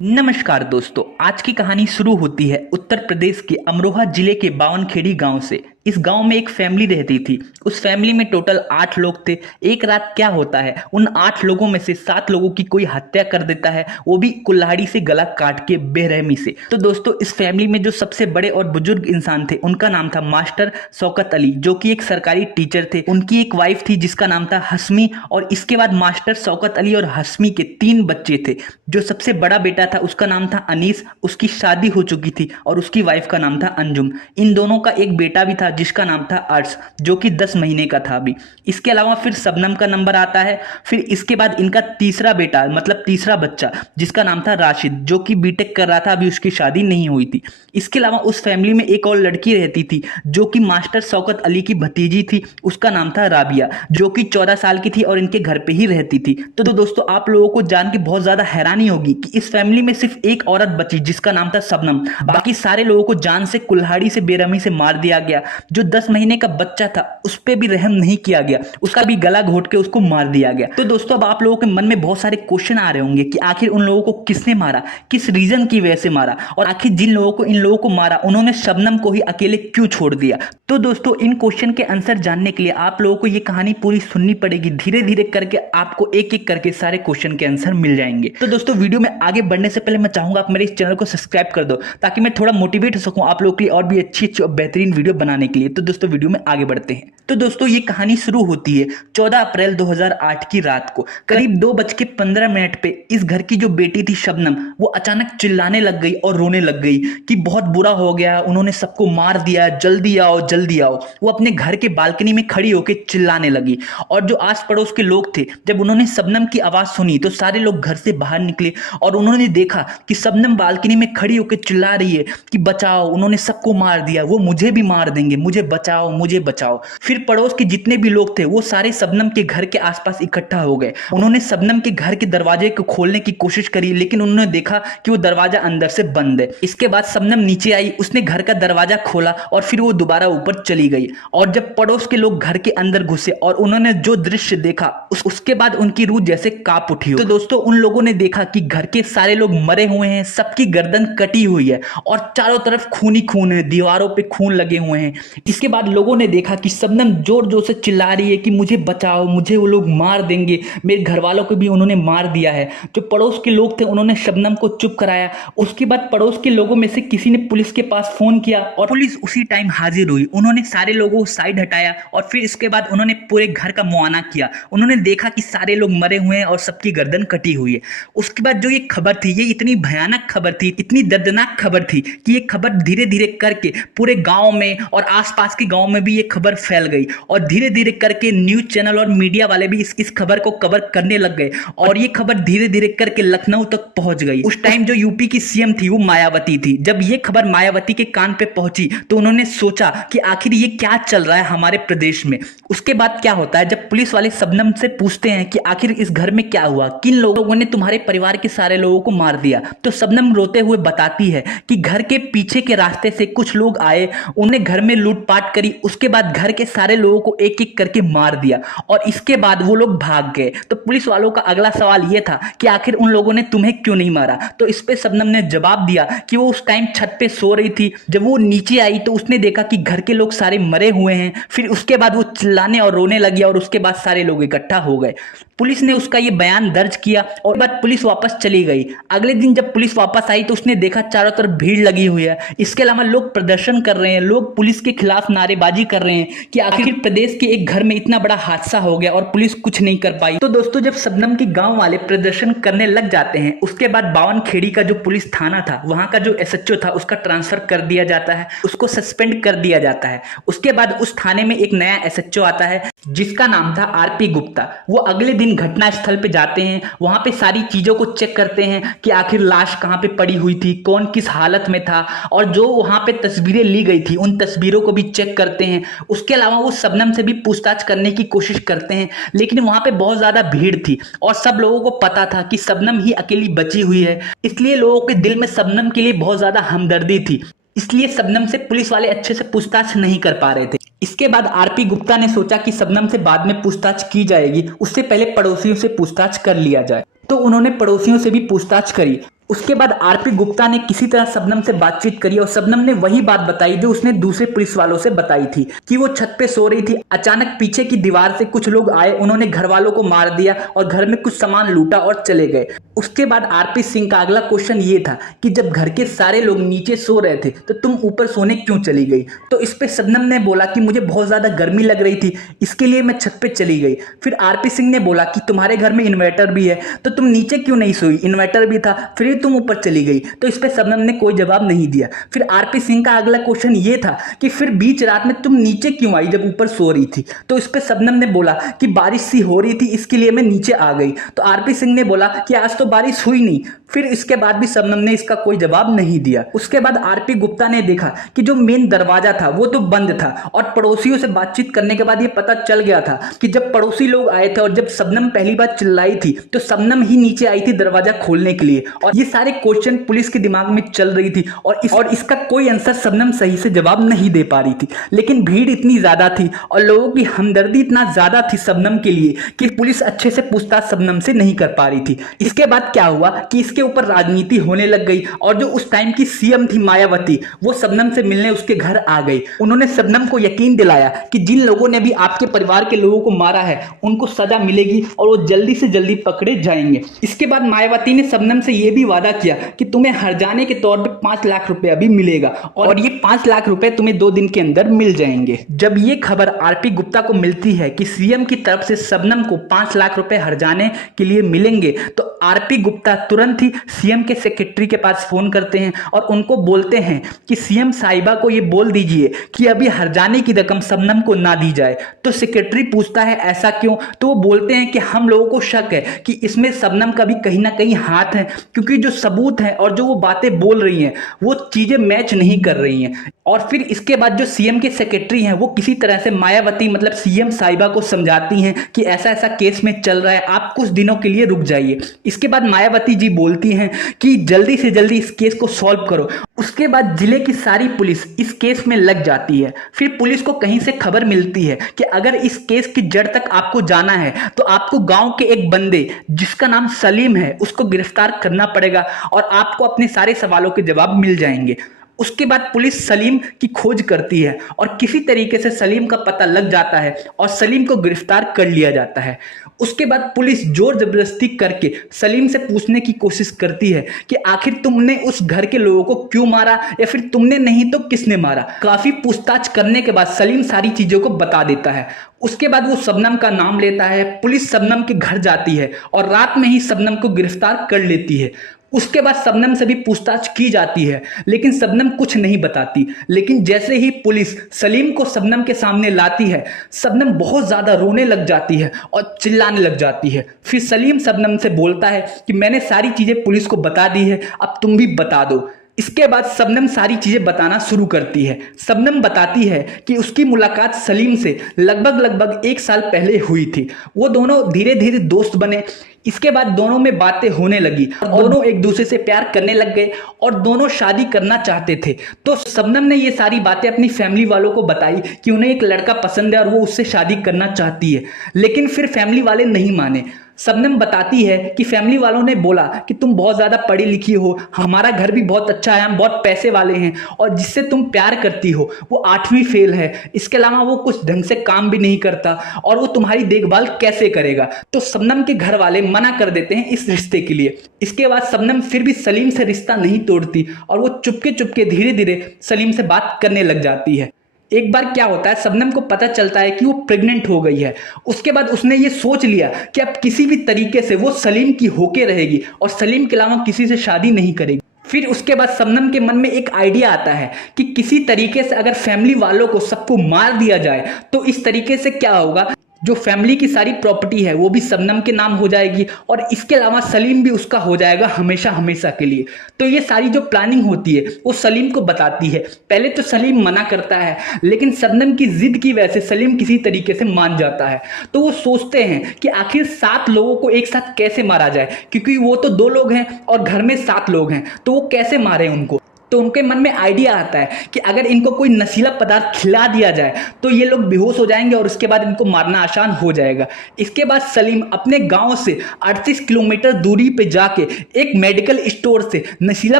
नमस्कार दोस्तों, आज की कहानी शुरू होती है उत्तर प्रदेश के अमरोहा जिले के बावनखेड़ी गांव से। इस गांव में एक फैमिली रहती थी। उस फैमिली में टोटल 8 लोग थे। एक रात क्या होता है, उन 8 लोगों में से 7 लोगों की कोई हत्या कर देता है, वो भी कुल्हाड़ी से गला काट के बेरहमी से। तो दोस्तों, इस फैमिली में जो सबसे बड़े और बुजुर्ग इंसान थे उनका नाम था मास्टर शौकत अली, जो कि एक सरकारी टीचर थे। उनकी एक वाइफ थी जिसका नाम था हसमी, और इसके बाद मास्टर शौकत अली और हसमी के 3 बच्चे थे। जो सबसे बड़ा बेटा था उसका नाम था अनीस, उसकी शादी हो चुकी थी, और उसकी वाइफ का नाम था अंजुम। इन दोनों का एक बेटा भी था जिसका नाम था अर्श, जो कि 10 महीने का था अभी। इसके अलावा फिर शबनम का नंबर आता है। फिर इसके बाद इनका तीसरा बेटा, मतलब तीसरा बच्चा, जिसका नाम था राशिद, जो कि बीटेक कर रहा था, अभी उसकी शादी नहीं हुई थी। इसके अलावा उस फैमिली में एक और लड़की रहती थी जो कि मास्टर शौकत अली की भतीजी थी। उसका नाम था राबिया, जो कि 14 साल की थी और इनके घर पे ही रहती थी। तो दोस्तों, आप लोगों को जान के बहुत ज्यादा हैरानी होगी कि इस फैमिली में सिर्फ एक औरत बची जिसका नाम था शबनम। बाकी सारे लोगों को जान से कुल्हाड़ी से बेरहमी से मार दिया गया। जो 10 महीने का बच्चा था उस पर भी रहम नहीं किया गया, उसका भी गला घोट के उसको मार दिया गया। तो दोस्तों, अब आप लोगों के मन में बहुत सारे क्वेश्चन आ रहे होंगे कि आखिर उन लोगों को किसने मारा, किस रीजन की वजह से मारा, और आखिर जिन लोगों को इन लोगों को मारा उन्होंने शबनम को ही अकेले क्यों छोड़ दिया। तो दोस्तों, इन क्वेश्चन के आंसर जानने के लिए आप लोगों को ये कहानी पूरी सुननी पड़ेगी। धीरे धीरे करके आपको एक एक करके सारे क्वेश्चन के आंसर मिल जाएंगे। तो दोस्तों, वीडियो में आगे बढ़ने से पहले मैं चाहूंगा आप मेरे इस चैनल को सब्सक्राइब कर दो, ताकि मैं थोड़ा मोटिवेट हो सकूं आप लोगों के लिए और भी अच्छी अच्छी और बेहतरीन वीडियो बनाने के लिए। तो दोस्तों, वीडियो में आगे बढ़ते हैं। तो दोस्तों, ये कहानी शुरू होती है 14 अप्रैल 2008 की रात को करीब 2:15 पे। इस घर की जो बेटी थी शबनम, वो अचानक चिल्लाने लग गई और रोने लग गई कि बहुत बुरा हो गया, उन्होंने सबको मार दिया, जल्दी आओ जल्दी आओ। वो अपने घर के बालकनी में खड़ी होकर चिल्लाने लगी। और जो आस पड़ोस के लोग थे, जब उन्होंने शबनम की आवाज सुनी तो सारे लोग घर से बाहर निकले और उन्होंने देखा कि शबनम बालकनी में खड़ी होकर चिल्ला रही है कि बचाओ, उन्होंने सबको मार दिया, वो मुझे भी मार देंगे, मुझे बचाओ मुझे बचाओ। फिर पड़ोस के जितने भी लोग थे वो सारे शबनम के घर के आसपास इकट्ठा हो गए। उन्होंने शबनम के घर के दरवाजे को खोलने की कोशिश करी, लेकिन उन्होंने देखा कि वो दरवाजा अंदर से बंद है। इसके बाद शबनम नीचे आई, उसने घर का दरवाजा खोला और फिर वो दोबारा ऊपर चली गई। और जब पड़ोस के लोग घर के अंदर घुसे और उन्होंने जो दृश्य देखा उसके बाद उनकी रूह जैसे कांप उठी। तो दोस्तों, उन लोगों ने देखा कि घर के सारे लोग मरे हुए हैं, सबकी गर्दन कटी हुई है और चारों तरफ खून ही खून है, दीवारों पे खून लगे हुए हैं। इसके बाद लोगों ने देखा कि शबनम जोर जोर से चिल्ला रही है कि मुझे बचाओ, मुझे वो लोग मार देंगे, मेरे घर वालों को भी उन्होंने मार दिया है। जो पड़ोस के लोग थे उन्होंने शबनम को चुप कराया। उसके बाद पड़ोस के लोगों में से किसी ने पुलिस के पास फोन किया और पुलिस उसी टाइम हाजिर हुई। उन्होंने सारे लोगों को साइड हटाया और फिर इसके बाद उन्होंने पूरे घर का मुआयना किया। उन्होंने देखा कि सारे लोग मरे हुए हैं और सबकी गर्दन कटी हुई है। उसके बाद जो ये खबर थी, ये इतनी भयानक खबर थी, इतनी दर्दनाक खबर थी कि ये खबर धीरे धीरे करके पूरे गांव में और आसपास के गांव में भी ये खबर फैल गई। और धीरे धीरे करके न्यूज चैनल और मीडिया वाले भी इस खबर को कवर करने लग गए और ये खबर धीरे धीरे करके लखनऊ तक पहुंच गई। उस टाइम जो यूपी की सीएम थी वो मायावती थी। जब ये खबर मायावती के कान पे पहुंची तो उन्होंने सोचा कि आखिर ये क्या चल रहा है हमारे प्रदेश में। उसके बाद क्या होता है, जब पुलिस वाले शबनम से पूछते हैं कि आखिर इस घर में क्या हुआ, किन लोगों ने तुम्हारे परिवार के सारे लोगों को मार दिया, तो शबनम रोते हुए बताती है कि घर के पीछे के रास्ते से कुछ लोग आए, उन्होंने घर में लूटपाट करी, उसके बाद घर के सारे लोगों को एक एक करके मार दिया और इसके बाद वो लोग भाग गए। तो पुलिस वालों का अगला सवाल ये था कि आखिर उन लोगों ने तुम्हें क्यों नहीं मारा। तो इस पे शबनम ने जवाब दिया कि वो उस टाइम छत पे सो रही थी। जब वो नीचे आई तो उसने देखा कि घर के लोग सारे मरे हुए हैं। फिर उसके बाद वो चिल्लाने और रोने लगी और उसके बाद सारे लोग इकट्ठा हो गए। पुलिस ने उसका ये बयान दर्ज किया और बाद पुलिस वापस चली गई। अगले दिन जब पुलिस वापस आई तो उसने देखा चारों तरफ भीड़ लगी हुई है। इसके अलावा लोग प्रदर्शन कर रहे हैं, लोग पुलिस के खिलाफ नारेबाजी कर रहे हैं कि आखिर प्रदेश के एक घर में इतना बड़ा हादसा हो गया और पुलिस कुछ नहीं कर पाई। तो दोस्तों, जब शबनम के गांव वाले प्रदर्शन करने लग जाते हैं उसके बाद बावनखेड़ी का जो पुलिस थाना था, वहां का जो एसएचओ था उसका ट्रांसफर कर दिया जाता है, उसको सस्पेंड कर दिया जाता है। उसके बाद उस थाने में एक नया एसएचओ आता है जिसका नाम था आरपी गुप्ता। वो अगले दिन घटना स्थल पे जाते हैं, वहां पे सारी चीजों को चेक करते हैं कि आखिर लाश कहां पे पड़ी हुई थी, कौन किस हालत में था, और जो वहां पे तस्वीरें ली गई थी उन तस्वीरों को भी चेक करते हैं। उसके अलावा वो शबनम से भी पूछताछ करने की कोशिश करते हैं, लेकिन वहां पे बहुत ज्यादा भीड़ थी और सब लोगों को पता था कि शबनम ही अकेली बची हुई है। इसलिए लोगों के दिल में शबनम के लिए बहुत ज्यादा हमदर्दी थी, इसलिए शबनम से पुलिस वाले अच्छे से पूछताछ नहीं कर पा रहे थे। इसके बाद आरपी गुप्ता ने सोचा कि शबनम से बाद में पूछताछ की जाएगी, उससे पहले पड़ोसियों से पूछताछ कर लिया जाए। तो उन्होंने पड़ोसियों से भी पूछताछ करी। उसके बाद आरपी गुप्ता ने किसी तरह शबनम से बातचीत करी और शबनम ने वही बात बताई जो उसने दूसरे पुलिस वालों से बताई थी कि वो छत पे सो रही थी। अचानक पीछे की दीवार से कुछ लोग आए, उन्होंने घर वालों को मार दिया और घर में कुछ सामान लूटा और चले गए। उसके बाद आरपी सिंह का अगला क्वेश्चन ये था कि जब घर के सारे लोग नीचे सो रहे थे तो तुम ऊपर सोने क्यों चली गई? तो इस पे शबनम ने बोला कि मुझे बहुत ज्यादा गर्मी लग रही थी, इसके लिए मैं छत पे चली गई। फिर आरपी सिंह ने बोला कि तुम्हारे घर में इन्वर्टर भी है तो तुम नीचे क्यों नहीं सोई? इन्वर्टर भी था, फिर तुम ऊपर चली गई। तो इस पे शबनम ने कोई जवाब नहीं दिया। फिर आरपी सिंह का अगला क्वेश्चन ये था कि फिर बीच रात में तुम नीचे क्यों आई जब ऊपर सो रही थी? तो इस पे शबनम ने बोला कि बारिश सी हो रही थी, इसके लिए मैं नीचे आ गई। तो आरपी सिंह ने बोला कि आज तो बारिश हुई नहीं। फिर इसके बाद भी शबनम ने इसका कोई जवाब नहीं दिया। उसके बाद आरपी गुप्ता ने देखा कि जो मेन दरवाजा था वो तो बंद था और पड़ोसियों से बातचीत करने के बाद ये पता चल गया था कि जब पड़ोसी लोग आए थे और जब शबनम पहली बार चिल्लाई थी तो शबनम ही नीचे आई थी दरवाजा खोलने के लिए। और ये सारे क्वेश्चन पुलिस के दिमाग में चल रही थी और इसका कोई आंसर शबनम सही से जवाब नहीं दे पा रही थी। लेकिन भीड़ इतनी ज्यादा थी और लोगों की हमदर्दी इतना ज्यादा थी शबनम के लिए कि पुलिस अच्छे से पूछताछ शबनम से नहीं कर पा रही थी। इसके बाद क्या हुआ कि इसके ऊपर राजनीति होने लग गई और जो उस टाइम की सीएम थी मायावती, वो शबनम से मिलने उसके घर आ गई। उन्होंने शबनम को यकीन दिलाया कि जिन लोगों ने भी आपके परिवार के लोगों को मारा है उनको सजा मिलेगी और वो जल्दी से जल्दी पकड़े जाएंगे। इसके बाद मायावती ने शबनम से यह भी वादा किया कि तुम्हें हर्जाने के तौर पे 5 लाख रुपए अभी मिलेगा और ये 5 लाख रुपए तुम्हें 2 दिन के अंदर मिल जाएंगे। जब ये खबर आरपी गुप्ता को मिलती है कि सीएम की तरफ से शबनम को 5 लाख रुपए हर्जाने के लिए मिलेंगे तो आरपी गुप्ता तुरंत ही सीएम के सेक्रेटरी के पास फोन करते हैं और उनको बोलते हैं कि सीएम साहिबा को ये बोल दीजिए कि अभी हर्जाने की रकम शबनम को ना दी जाए। तो सेक्रेटरी पूछता है ऐसा क्यों? तो वो बोलते हैं कि हम लोगों को शक है कि इसमें शबनम का भी कहीं ना कहीं हाथ है, क्योंकि जो सबूत है और जो वो बातें बोल रही हैं वो चीजें मैच नहीं कर रही हैं। और फिर इसके बाद जो सीएम के सेक्रेटरी हैं वो किसी तरह से मायावती मतलब सीएम साहिबा को समझाती हैं कि ऐसा ऐसा केस में चल रहा है, आप कुछ दिनों के लिए रुक जाइए। इसके बाद मायावती जी बोलती हैं कि जल्दी से जल्दी इस केस को सॉल्व करो। उसके बाद जिले की सारी पुलिस इस केस में लग जाती है। फिर पुलिस को कहीं से खबर मिलती है कि अगर इस केस की जड़ तक आपको जाना है तो आपको गांव के एक बंदे जिसका नाम सलीम है उसको गिरफ्तार करना पड़ेगा और आपको अपने सारे सवालों के जवाब मिल जाएंगे। उसके बाद पुलिस सलीम की खोज करती है और किसी तरीके से सलीम का पता लग जाता है और सलीम को गिरफ्तार कर लिया जाता है। उसके बाद पुलिस जोर जबरदस्ती करके सलीम से पूछने की कोशिश करती है कि आखिर तुमने उस घर के लोगों को क्यों मारा या फिर तुमने नहीं तो किसने मारा। काफी पूछताछ करने के बाद सलीम सारी चीजों को बता देता है। उसके बाद वो शबनम का नाम लेता है, पुलिस शबनम के घर जाती है और रात में ही शबनम को गिरफ्तार कर लेती है। उसके बाद शबनम से भी पूछताछ की जाती है लेकिन शबनम कुछ नहीं बताती। लेकिन जैसे ही पुलिस सलीम को शबनम के सामने लाती है शबनम बहुत ज्यादा रोने लग जाती है और चिल्लाने लग जाती है। फिर सलीम शबनम से बोलता है कि मैंने सारी चीजें पुलिस को बता दी है, अब तुम भी बता दो। इसके बाद शबनम सारी चीजें बताना शुरू करती है। शबनम बताती है कि उसकी मुलाकात सलीम से लगभग 1 साल पहले हुई थी। वो दोनों धीरे धीरे दोस्त बने। इसके बाद दोनों में बातें होने लगी और दोनों एक दूसरे से प्यार करने लग गए और दोनों शादी करना चाहते थे। तो शबनम ने ये सारी बातें अपनी फैमिली वालों को बताई कि उन्हें एक लड़का पसंद है और वो उससे शादी करना चाहती है। लेकिन फिर फैमिली वाले नहीं माने। शबनम बताती है कि फैमिली वालों ने बोला कि तुम बहुत ज्यादा पढ़ी लिखी हो, हमारा घर भी बहुत अच्छा है, हम बहुत पैसे वाले हैं और जिससे तुम प्यार करती हो वो 8वीं फेल है, इसके अलावा वो कुछ ढंग से काम भी नहीं करता और वो तुम्हारी देखभाल कैसे करेगा। तो शबनम के घर वाले मना कर देते हैं इस रिश्ते के लिए। इसके बाद शबनम फिर भी सलीम से रिश्ता नहीं तोड़ती और वो चुपके चुपके धीरे धीरे सलीम से बात करने लग जाती है। एक बार क्या होता है, शबनम को पता चलता है कि वो प्रेग्नेंट हो गई है। उसके बाद उसने ये सोच लिया कि अब किसी भी तरीके से वो सलीम की होके रहेगी और सलीम के अलावा किसी से शादी नहीं करेगी। फिर उसके बाद शबनम के मन में एक आइडिया आता है कि किसी तरीके से अगर फैमिली वालों को सबको मार दिया जाए तो इस तरीके से क्या होगा, जो फैमिली की सारी प्रॉपर्टी है वो भी शबनम के नाम हो जाएगी और इसके अलावा सलीम भी उसका हो जाएगा हमेशा हमेशा के लिए। तो ये सारी जो प्लानिंग होती है वो सलीम को बताती है। पहले तो सलीम मना करता है लेकिन शबनम की जिद की वजह से सलीम किसी तरीके से मान जाता है। तो वो सोचते हैं कि आखिर 7 लोगों को एक साथ कैसे मारा जाए, क्योंकि वो तो 2 लोग हैं और घर में 7 लोग हैं, तो वो कैसे मारे उनको। तो उनके मन में आइडिया आता है कि अगर इनको कोई नशीला पदार्थ खिला दिया जाए तो ये लोग बेहोश हो जाएंगे और उसके बाद इनको मारना आसान हो जाएगा। इसके बाद सलीम अपने गांव से 38 किलोमीटर दूरी पे जाके एक मेडिकल स्टोर से नशीला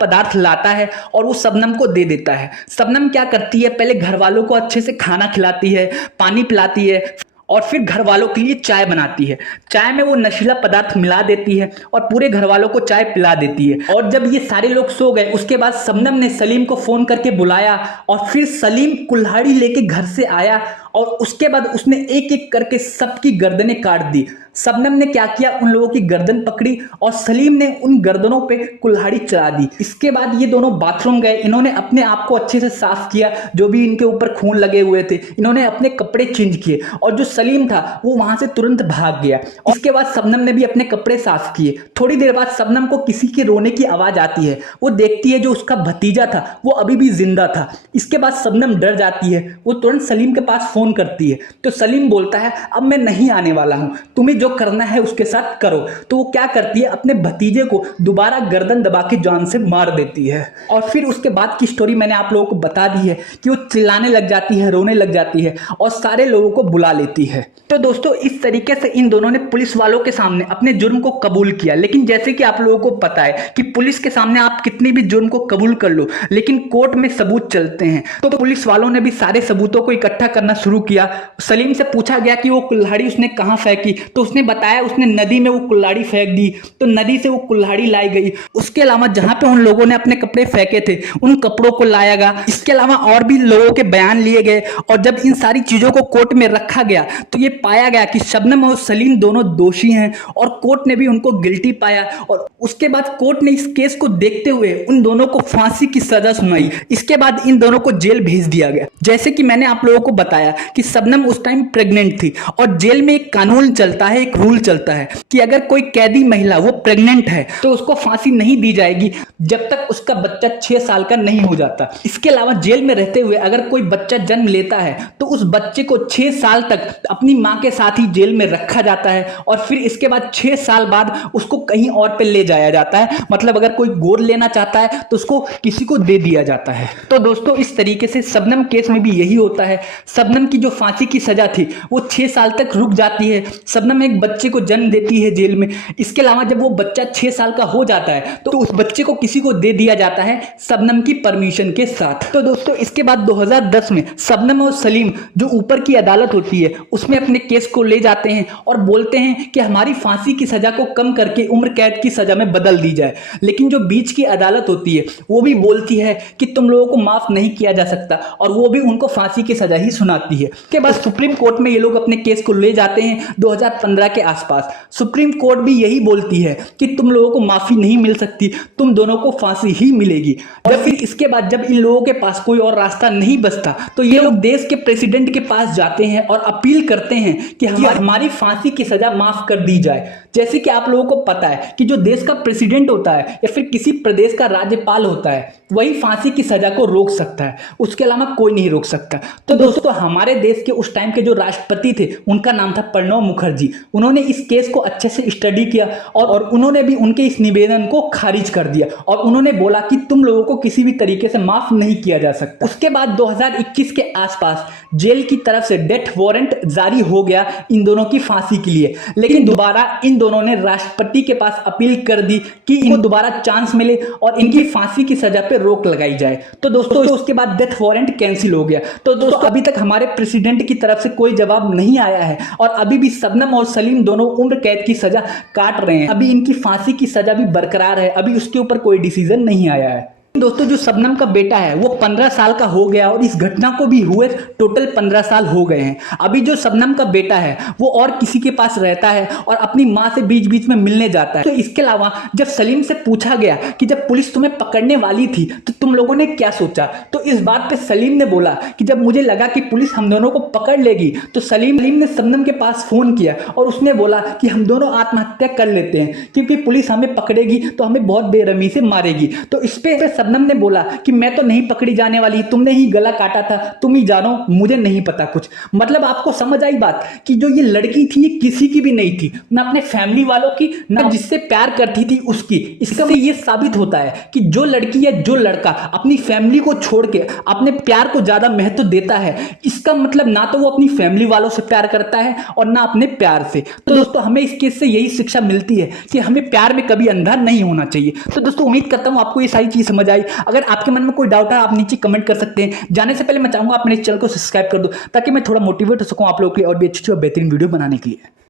पदार्थ लाता है और वो शबनम को दे देता है। शबनम क्या करती है, पहले घर वालों को अच्छे से खाना खिलाती है, पानी पिलाती है और फिर घर वालों के लिए चाय बनाती है। चाय में वो नशीला पदार्थ मिला देती है और पूरे घर वालों को चाय पिला देती है। और जब ये सारे लोग सो गए उसके बाद शबनम ने सलीम को फोन करके बुलाया और फिर सलीम कुल्हाड़ी लेके घर से आया और उसके बाद उसने एक एक करके सबकी गर्दनें काट दी। शबनम ने क्या किया, उन लोगों की गर्दन पकड़ी और सलीम ने उन गर्दनों पे कुल्हाड़ी चढ़ा दी। इसके बाद ये दोनों बाथरूम गए, इन्होंने अपने आप को अच्छे से साफ किया, जो भी इनके ऊपर खून लगे हुए थे, इन्होंने अपने कपड़े चेंज किए और जो सलीम था वो वहां से तुरंत भाग गया। इसके बाद शबनम ने भी अपने कपड़े साफ किए। थोड़ी देर बाद शबनम को किसी के रोने की आवाज आती है। वो देखती है जो उसका भतीजा था वो अभी भी जिंदा था। इसके बाद शबनम डर जाती है, वो तुरंत सलीम के पास फोन करती है। तो सलीम बोलता है अब मैं नहीं आने वाला हूं, तुम्हें जो करना है उसके साथ करो। तो वो क्या करती है, अपने भतीजे को दोबारा गर्दन दबा के जान से मार देती है। और फिर उसके बाद की स्टोरी मैंने आप लोगों को बता दी है कि वो चिल्लाने लग जाती है, रोने लग जाती है और सारे लोगों को बुला लेती है। तो दोस्तों इस तरीके से इन दोनों ने पुलिस वालों के सामने अपने जुर्म को कबूल किया। लेकिन जैसे कि आप लोगों को पता है कि पुलिस के सामने आप कितनी भी जुर्म को कबूल कर लो लेकिन कोर्ट में सबूत चलते हैं। तो पुलिस वालों ने भी सारे सबूतों को इकट्ठा करना शुरू किया। सलीम से पूछा गया कि वो कुल्हाड़ी उसने कहां फेंकी, तो उसने बताया उसने नदी में वो कुल्हाड़ी फेंक दी। तो नदी से वो कुल्हाड़ी लाई गई। उसके अलावा जहां पे उन लोगों ने अपने कपड़े फेंके थे उन कपड़ों को लाया गया। इसके अलावा और भी लोगों के बयान लिए गए और जब इन सारी चीजों को कोर्ट में रखा गया तो ये पाया गया कि शबनम और सलीम दोनों दोषी हैं और कोर्ट ने भी उनको गिल्टी पाया। और उसके बाद कोर्ट ने इस केस को देखते हुए उन दोनों को फांसी की सजा सुनाई। इसके बाद इन दोनों को जेल भेज दिया गया। जैसे कि मैंने आप लोगों को बताया कि शबनम उस टाइम प्रेग्नेंट थी और जेल में एक कानून चलता है, एक रूल चलता है कि अगर कोई कैदी महिला वो प्रेग्नेंट है तो उसको फांसी नहीं दी जाएगी जब तक उसका बच्चा 6 साल का नहीं हो जाता। इसके अलावा जेल में रहते हुए अगर कोई बच्चा जन्म लेता है तो उस बच्चे को 6 साल तक अपनी मां के साथ ही जेल में रखा जाता है और फिर इसके बाद 6 साल बाद उसको कहीं और पे ले जाया जाता है। मतलब अगर कोई गोद लेना चाहता है तो उसको किसी को दे दिया जाता है। तो दोस्तों इस तरीके से शबनम केस में भी यही होता है। शबनम की जो फांसी की सजा थी वो 6 साल तक रुक जाती है। शबनम एक बच्चे को जन्म देती है जेल में। इसके अलावा जब वो बच्चा 6 साल का हो जाता है तो उस बच्चे को किसी को दे दिया जाता है शबनम की परमिशन के साथ। तो दोस्तों इसके बाद 2010 में शबनम और सलीम जो ऊपर की अदालत होती है उसमें अपने केस को ले जाते हैं और बोलते हैं कि हमारी फांसी की सजा को कम करके उम्र कैद की सजा में बदल दी जाए। लेकिन जो बीच की अदालत होती है वो भी बोलती है कि तुम लोगों को माफ नहीं किया जा सकता और वो भी उनको फांसी की सजा ही सुनाती है। के बाद सुप्रीम कोर्ट में ये लोग अपने केस को ले जाते हैं 2015 के आसपास। सुप्रीम कोर्ट भी यही बोलती है कि तुम लोगों को माफी नहीं मिल सकती, तुम दोनों को फांसी ही मिलेगी। और फिर इसके बाद जब इन लोगों के पास कोई और रास्ता नहीं बचता तो ये लोग देश के प्रेसिडेंट के पास जाते हैं और अपील करते हैं कि हमारी फांसी की सजा माफ कर दी जाए। जैसे कि आप लोगों को पता है कि जो देश का प्रेसिडेंट होता है या फिर किसी प्रदेश का राज्यपाल होता है वही फांसी की सजा को रोक सकता है, उसके अलावा कोई नहीं रोक सकता। तो दोस्तों हमारे देश के उस टाइम के जो राष्ट्रपति थे उनका नाम था प्रणब मुखर्जी। उन्होंने इस केस को अच्छे से स्टडी किया और उन्होंने भी उनके इस निवेदन को खारिज कर दिया और उन्होंने बोला कि तुम लोगों को किसी भी तरीके से माफ नहीं किया जा सकता। उसके बाद 2021 के आसपास जेल की तरफ से डेथ वारंट जारी हो गया इन दोनों की फांसी के लिए। लेकिन दोबारा इन दोनों ने राष्ट्रपति के पास अपील कर दी कि इनको दोबारा चांस मिले और इनकी फांसी की सजा पे रोक लगाई जाए। तो दोस्तों उसके बाद डेथ वारंट कैंसिल हो गया। तो दोस्तों अभी तक हमारे प्रेसिडेंट की तरफ से कोई जवाब नहीं आया है और अभी भी शबनम और सलीम दोनों उम्र कैद की सजा काट रहे हैं। अभी इनकी फांसी की सजा भी बरकरार है, अभी उसके ऊपर कोई डिसीजन नहीं आया है। दोस्तों जो शबनम का बेटा है वो 15 साल का हो गया और इस घटना को भी हुए टोटल 15 साल हो गए हैं। अभी जो शबनम का बेटा है वो और किसी के पास रहता है और अपनी माँ से बीच बीच में मिलने जाता है। तो इसके अलावा जब सलीम से पूछा गया कि जब पुलिस तुम्हें पकड़ने वाली थी तो तुम लोगों ने क्या सोचा, तो इस बात पे सलीम ने बोला कि जब मुझे लगा कि पुलिस हम दोनों को पकड़ लेगी तो सलीम ने शबनम के पास फोन किया और उसने बोला कि हम दोनों आत्महत्या कर लेते हैं क्योंकि पुलिस हमें पकड़ेगी तो हमें बहुत बेरहमी से मारेगी। तो इस पे शबनम ने बोला कि मैं तो नहीं पकड़ी पकड़ी जाने वाली, तुमने ही गला काटा था, तुम ही जानो, मुझे नहीं पता कुछ। मतलब आपको समझ आई बात कि जो ये लड़की थी ये किसी की भी नहीं थी, ना अपने फैमिली वालों की, ना जिससे प्यार करती थी उसकी। इससे ये साबित होता है कि जो लड़की या जो लड़का अपनी फैमिली को छोड़ के अपने प्यार को ज्यादा महत्व देता है, इसका मतलब ना तो वो अपनी फैमिली वालों से प्यार करता है और ना अपने प्यार से। तो दोस्तों हमें इस केस से यही शिक्षा मिलती है कि हमें प्यार में कभी अंधा नहीं होना चाहिए। तो दोस्तों उम्मीद करता हूं आपको ये सारी चीज समझ आई। अगर आपके मन में कोई डाउट है आप नीचे कमेंट कर सकते हैं। जाने से पहले मैं चाहूंगा आप मेरे चैनल को सब्सक्राइब कर दो ताकि मैं थोड़ा मोटिवेट हो सकूं आप लोगों के लिए और भी अच्छी और बेहतरीन वीडियो बनाने के लिए।